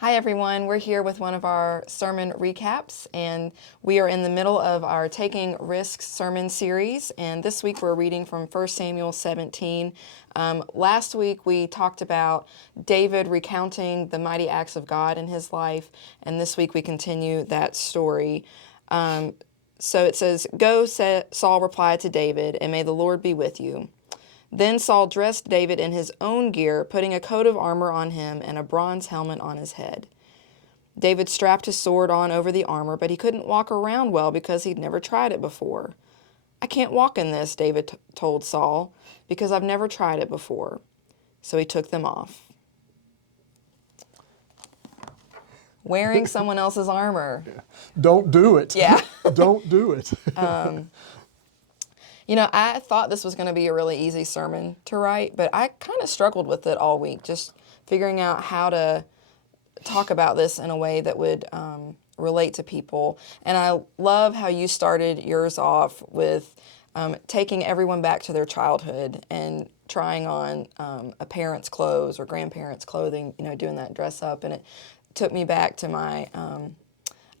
Hi everyone, we're here with one of our sermon recaps, and we are in the middle of our Taking Risks sermon series, and this week we're reading from 1 Samuel 17. Last week we talked about David recounting the mighty acts of God in his life, and this week we continue that story. So it says, "Go," Saul replied to David, "and may the Lord be with you." Then Saul dressed David in his own gear, putting a coat of armor on him and a bronze helmet on his head. David strapped his sword on over the armor, but he couldn't walk around well because he'd never tried it before. "I can't walk in this," David told Saul, "because I've never tried it before." So he took them off. Wearing someone else's armor. Don't do it. Yeah. Don't do it. You know, I thought this was going to be a really easy sermon to write, but I kind of struggled with it all week, just figuring out how to talk about this in a way that would relate to people. And I love how you started yours off with taking everyone back to their childhood and trying on a parent's clothes or grandparents' clothing, you know, doing that dress up. And it took me back to my...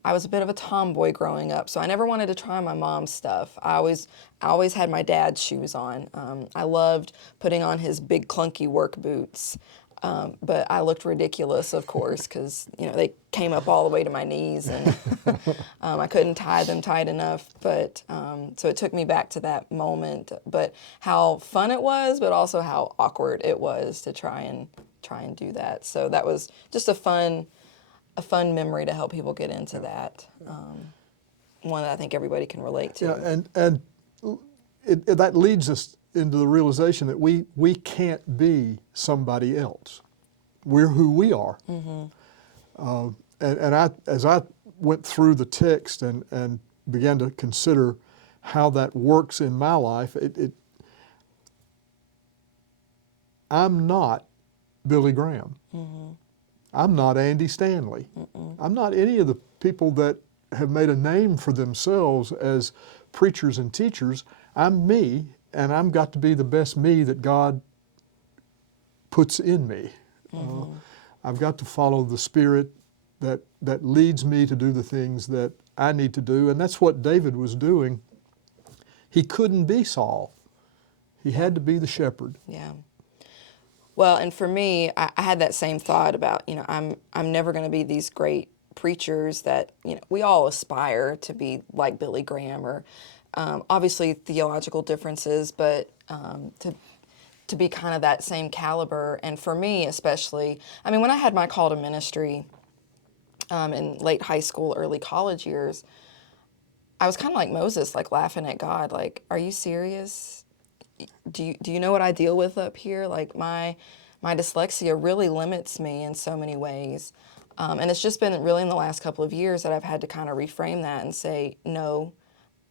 I was a bit of a tomboy growing up, so I never wanted to try my mom's stuff. I always had my dad's shoes on. I loved putting on his big clunky work boots, but I looked ridiculous, of course, because they came up all the way to my knees, and I couldn't tie them tight enough. But so it took me back to that moment. But how fun it was, but also how awkward it was to try and do that. So that was just a fun memory to help people get into that. One that I think everybody can relate to. Yeah, and that leads us into the realization that we can't be somebody else. We're who we are. Mm-hmm. As I went through the text and began to consider how that works in my life, I'm not Billy Graham. Mm-hmm. I'm not Andy Stanley. Mm-mm. I'm not any of the people that have made a name for themselves as preachers and teachers. I'm me, and I've got to be the best me that God puts in me. Mm-hmm. I've got to follow the Spirit that leads me to do the things that I need to do, and that's what David was doing. He couldn't be Saul. He had to be the shepherd. Yeah. Well, and for me, I had that same thought about, I'm never going to be these great preachers that, we all aspire to be like Billy Graham or obviously theological differences, but to be kind of that same caliber. And for me especially, when I had my call to ministry in late high school, early college years, I was kind of like Moses, like laughing at God, like, are you serious? Do you know what I deal with up here? Like my dyslexia really limits me in so many ways. And it's just been really in the last couple of years that I've had to kind of reframe that and say, no,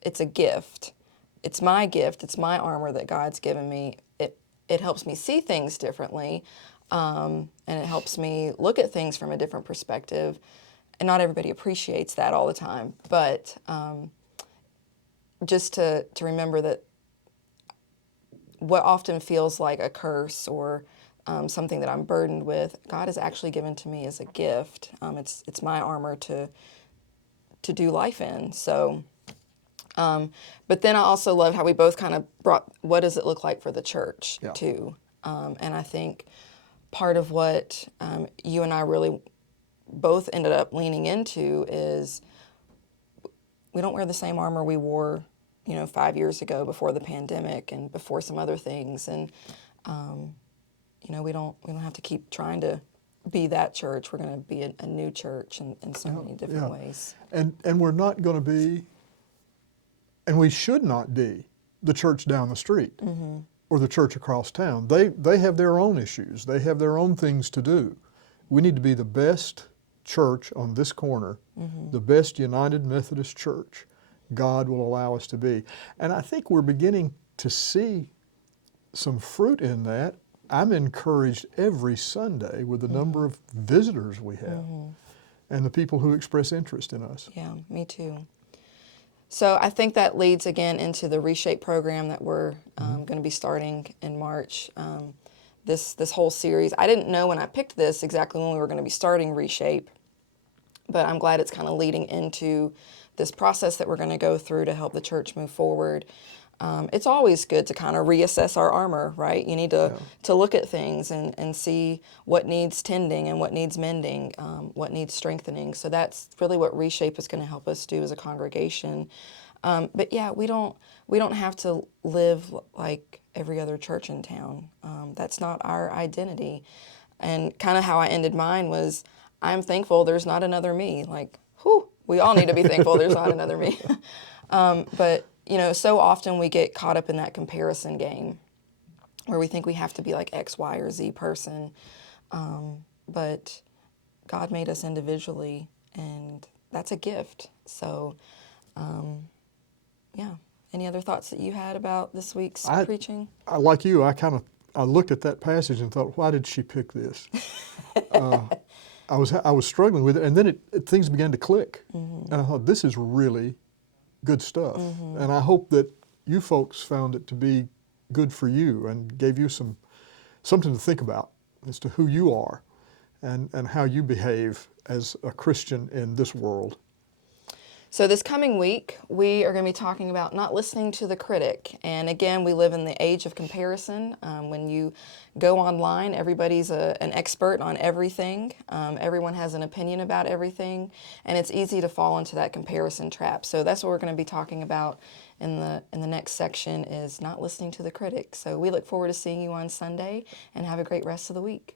it's a gift. It's my gift. It's my armor that God's given me. It helps me see things differently. And it helps me look at things from a different perspective. And not everybody appreciates that all the time. But just to remember that what often feels like a curse or something that I'm burdened with, God has actually given to me as a gift. It's my armor to do life in. So, but then I also loved how we both kind of brought, what does it look like for the church too? And I think part of what you and I really both ended up leaning into is we don't wear the same armor we wore 5 years ago before the pandemic and before some other things. And, we don't have to keep trying to be that church. We're going to be a new church in so many different ways. And we're not going to be, and we should not be, the church down the street mm-hmm. or the church across town. They have their own issues. They have their own things to do. We need to be the best church on this corner, mm-hmm. the best United Methodist Church God will allow us to be. And I think we're beginning to see some fruit in that. I'm encouraged every Sunday with the mm-hmm. number of visitors we have mm-hmm. and the people who express interest in us. Yeah, me too. So I think that leads again into the Reshape program that we're mm-hmm. going to be starting in March this whole series. I didn't know when I picked this exactly when we were going to be starting Reshape, but I'm glad it's kind of leading into this process that we're going to go through to help the church move forward. It's always good to kind of reassess our armor, right? You need to look at things and see what needs tending and what needs mending, what needs strengthening. So that's really what Reshape is going to help us do as a congregation. But yeah, we don't have to live like every other church in town. That's not our identity. And kind of how I ended mine was, I'm thankful there's not another me. Like, whew, we all need to be thankful there's not another me. But, you know, so often we get caught up in that comparison game where we think we have to be like X, Y, or Z person. But God made us individually, and that's a gift. So, yeah. Any other thoughts that you had about this week's preaching? Like you, I looked at that passage and thought, why did she pick this? I was struggling with it, and then things began to click, and I thought, this is really good stuff, and I hope that you folks found it to be good for you and gave you something to think about as to who you are and how you behave as a Christian in this world. So this coming week, we are going to be talking about not listening to the critic. And again, we live in the age of comparison. When you go online, everybody's an expert on everything. Everyone has an opinion about everything, and it's easy to fall into that comparison trap. So that's what we're going to be talking about in the next section, is not listening to the critic. So we look forward to seeing you on Sunday, and have a great rest of the week.